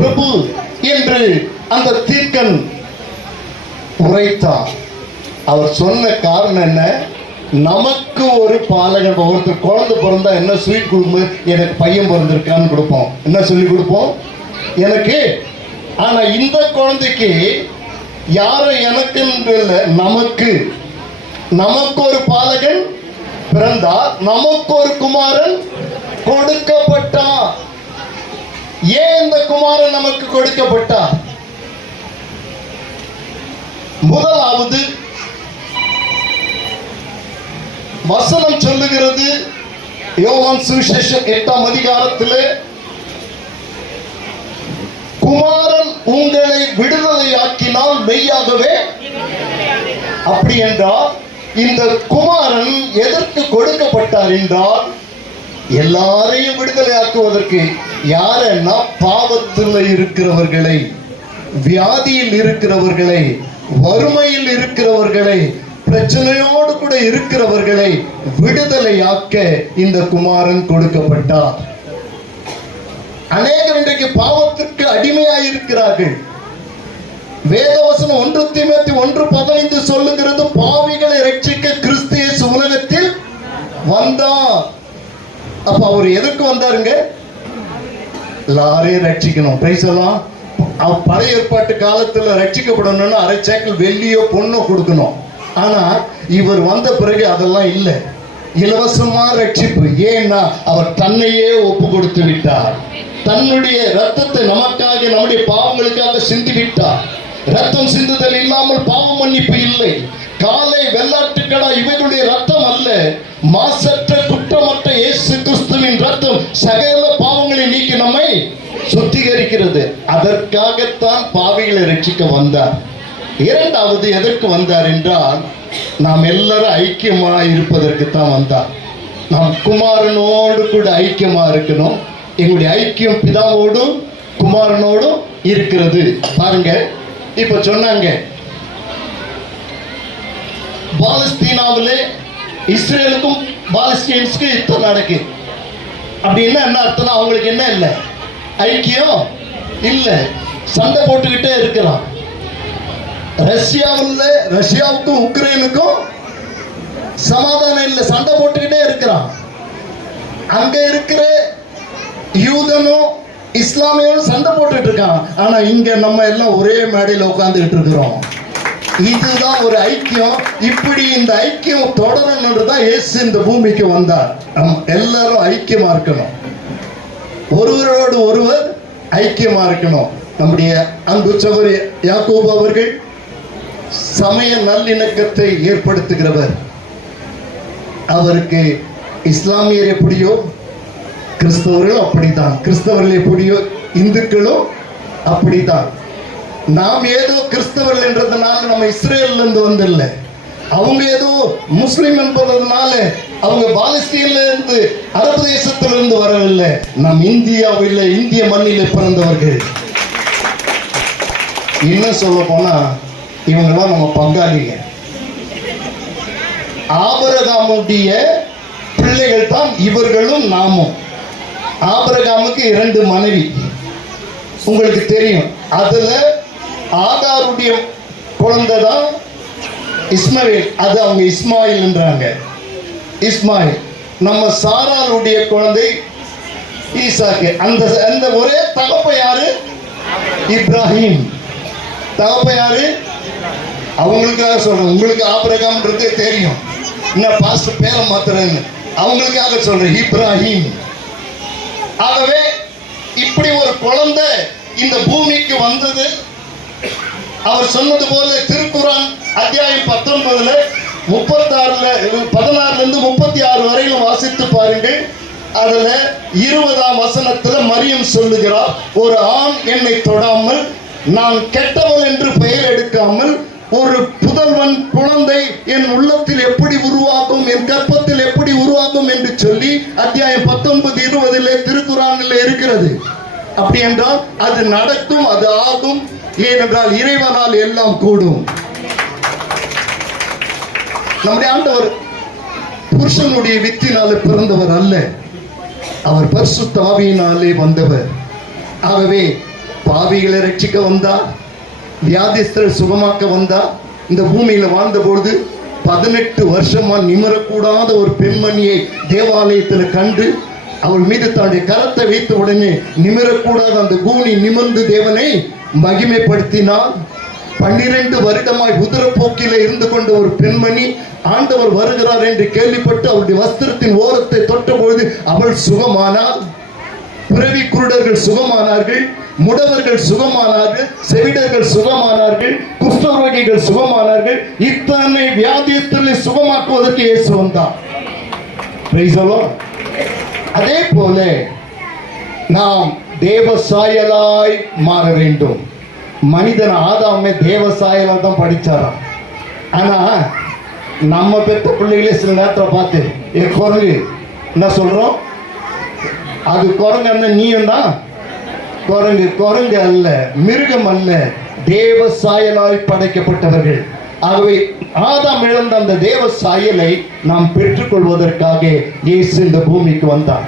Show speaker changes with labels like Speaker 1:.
Speaker 1: பிரபு என்று அந்த தீர்க்கன் உரைத்தார். அவர் சொன்ன காரணம் என்ன? நமக்கு ஒரு பாலகன் ஒருத்தர் குழந்தை பிறந்தா என்ன ஸ்வீட் கொடுங்க எனக்கு பையன் பிறந்திருக்கான்னு கொடுப்போம். என்ன சொல்லி கொடுப்போம்? எனக்கு. ஆனா இந்த குழந்தைக்கு யாரும் எனக்கு இல்லை நமக்கு. நமக்கு ஒரு பாலகன் பிறந்தார். நமக்கு ஒரு குமாரன் கொடுக்கப்பட்டார். ஏன் இந்த குமாரன் நமக்கு கொடுக்கப்பட்டார்? முதலாவது வசனம் சொல்லுகிறது யோவான் சுவிசேஷம் எட்டாம் அதிகாரத்திலே குமாரன் உங்களை விடுதலையாக்கினால் மெய்யாகவே அப்படி என்றால் இந்த குமாரன் எதற்கு கொடுக்கப்பட்டார் என்றால் எல்லாரையும் விடுதலையாக்குவதற்கு யாரென்னா பாவத்தில் இருக்கிறவர்களை வியாதியில் இருக்கிறவர்களை வறுமையில் இருக்கிறவர்களை பிரச்சனையோடு கூட இருக்கிறவர்களை விடுதலையாக்க இந்த குமாரன் கொடுக்கப்பட்டார். அநேகர் இன்றைக்கு பாவத்திற்கு அடிமையாய் இருக்கிறார்கள். வேதவசனம் ஒன்று தீமத்தி ஒன்று பதினைந்து சொல்லுகிறது பாவிகளை ரட்சிக்க கிறிஸ்து உலகத்தில் வந்தார். அப்ப அவர் எதற்கு வந்தாருங்க? எல்லாரையும் ரட்சிக்கணும். பிரைஸ் பழைய ஏற்பாட்டு காலத்துல ரட்சிக்கப்படணும்னு அரை சேக்கல் வெள்ளியோ பொண்ணோ கொடுக்கணும். ஆனா இவர் வந்த பிறகு அதெல்லாம் இல்லை. இலவசமா ரட்சிப்பு. ஏன்னா அவர் தன்னையே ஒப்பு கொடுத்து விட்டார். தன்னுடைய ரத்தத்தை நமக்காக நம்முடைய பாவங்களுக்காக சிந்தி விட்டார். ரத்தம் சிந்துதல் இல்லாமல் பாவ மன்னிப்பு இல்லை. காலை வெள்ளாட்டுக்கடா இவர்களுடைய ரத்தம் அல்ல. மாசற்ற ரத்தம் சகல பாவங்களை நீக்கி நம்மை சுத்திகரிக்கிறது. அதற்காகத்தான் பாவிகளை ரட்சிக்க வந்தார். இரண்டாவது எதற்கு வந்தார் என்றால் நாம் எல்லாரும் ஐக்கியமா இருப்பதற்கு தான் வந்தார். நாம் குமாரனோடு கூட ஐக்கியமா இருக்கணும். எங்களுடைய ஐக்கியம் பிதாவோடும் குமாரனோடும் இருக்கிறது. பாருங்க இப்ப சொன்னாங்க. பாலஸ்தீனாவிலே இஸ்ரேலுக்கும் பாலஸ்தீன்ஸ்க்கு யுத்தம் நடக்குது. அப்படின்னா என்ன அர்த்தம் அவங்களுக்கு என்ன இல்லை? ஐக்கியம் இல்லை. சண்டை போட்டுக்கிட்டே இருக்கிறான் ரஷ்யாவில் ரஷ்யாவுக்கும் உக்ரைனுக்கும் சமாதானம் இல்லை. சண்டை போட்டுக்கிட்டே இருக்கிறான் அங்க இருக்கிற யூதனும் இஸ்லாமியனும் சண்டை போட்டுட்டு இருக்கான் ஆனா இங்க நம்ம எல்லாம் ஒரே மேடையில் உட்காந்துக்கிட்டு இருக்கிறோம். இதுதான் ஒரு ஐக்கியம். இப்படி இந்த ஐக்கியம் தொடரணுன்றது தான் இயேசு இந்த பூமிக்கு வந்தார். நம் எல்லாரும் ஐக்கியமா இருக்கணும். ஒருவரோடு ஒருவர் ஐக்கியமா இருக்கணும். நம்முடைய அன்பு சகோதரி யாக்கோபு அவர்கள் சமய நல்லிணக்கத்தை ஏற்படுத்துகிறவர். அவருக்கு இஸ்லாமியர் எப்படியோ கிறிஸ்தவர்களும் அப்படித்தான். கிறிஸ்தவர்கள் எப்படியோ இந்துக்களும் அப்படித்தான். நாம் ஏதோ கிறிஸ்தவர்கள் என்றதுனால நம்ம இஸ்ரேல்ல இருந்து வந்தில்ல அவங்க ஏதோ முஸ்லிம் என்பதனால அவங்க பாலஸ்தீன்ல இருந்து அரபு தேசத்திலிருந்து வரவில்லை. நம் இந்தியாவில் இந்திய மண்ணில் பிறந்தவர்கள். இன்னும் சொல்ல போனா இவங்கெல்லாம் நம்ம பங்காளிங்க. ஆபரகாமுடைய பிள்ளைகள் தான் இவர்களும் நாமும். ஆபரகாமுக்கு இரண்டு மனைவி. உங்களுக்கு தெரியும். அதுல ஆதாருடைய குழந்தை தான் இஸ்மவேல் அது அவங்க இஸ்மாயில்ன்றாங்க இஸ்மாயில் நம்ம சாராளுடைய குழந்தை ஈசாக்கு. அந்த அந்த ஒரே தகப்ப யாரு? இப்ராஹிம். தகப்ப யாரு? அவங்களுக்காக சொல்றேன். உங்களுக்கு ஆபிரகாம்ன்றது தெரியும். இன்னும் பாஸ்டர் பேரை மாத்துறேன்னு. அவங்களுக்காக சொல்றேன். இப்ராஹிம். ஆகவே இப்படி ஒரு குழந்தை இந்த பூமிக்கு வந்தது அவர் சொன்னது போல திருக்குறான் அத்தியாயம் பத்தொன்பதுல முப்பத்தாறுல பதினாறுல இருந்து முப்பத்தி ஆறு வரையிலும் வாசித்து பாருங்கள். அதுல இருபதாம் வசனத்துல மரியம் சொல்லுகிறார் ஒரு ஆண் என்னை தொடாமல் நான் கெட்டவள் என்று பெயர் எடுக்காமல் ஒரு புதல்வன் குழந்தை என் உள்ளத்தில் எப்படி உருவாகும் என் கற்பத்தில் எப்படி உருவாகும் என்று சொல்லி அத்தியாயம் பத்தொன்பது இருபதுல திருக்குறானில் இருக்கிறது. அப்படி என்றால் அது நடக்கும் அது ஆகும். ஏனென்றால் இறைவனால் எல்லாம் கூடும். நம்முடைய ஆண்டவர் புருஷனுடைய வித்தினால பிறந்தவர் அல்ல. அவர் பரிசுத்த ஆவியினாலே வந்தவர். ஆகவே பாவிகளை ரட்சிக்க வந்தார் வியாதிஸ்தரை சுகமாக்க வந்தார். இந்த பூமியில வாழ்ந்த பொழுது பதினெட்டு வருஷமா நிமிரக்கூடாத ஒரு பெண்மணியை தேவாலயத்தில் கண்டு அவள் மீது தன்னுடைய கரத்தை வைத்த உடனே நிமிரக்கூடாத அந்த கூனி நிமிர்ந்து தேவனை மகிமைப்படுத்தினால் பன்னிரண்டு வருடமாய் உதிரப்போக்கில இருந்து கொண்ட ஒரு பெண்மணி ஆண்டவர் வருகிறார் என்று கேள்விப்பட்டு அவருடைய வஸ்திரத்தின் ஓரத்தை தொட்டபொழுது அவள் சுகமானால் பிறவி குருடர்கள் சுகமானார்கள் முடவர்கள் சுகமானார்கள் செவிடர்கள் சுகமானார்கள் குஷ்டரோகிகள் சுகமானார்கள் இத்தனை வியாதியத்திலே சுகமாக்குவதற்கு இயேசு வந்தார். அதே போல நாம் தேவசாயலாய் மாற வேண்டும். மனிதன் ஆதாமே தேவசாயலாக தான் படித்தாராம் ஆனால் நம்ம பெத்த பிள்ளைகளே சில நேரத்தில் பார்த்து என் குரங்கு என்ன சொல்கிறோம் அது குரங்கு நீயும் தான்? குரங்கு குரங்கு அல்ல மிருகம் அல்ல தேவ சாயலாய் படைக்கப்பட்டவர்கள். ஆகவே ஆதாம் இழந்த அந்த தேவ சாயலை நாம் பெற்றுக்கொள்வதற்காக இயேசு இந்த பூமிக்கு வந்தார்.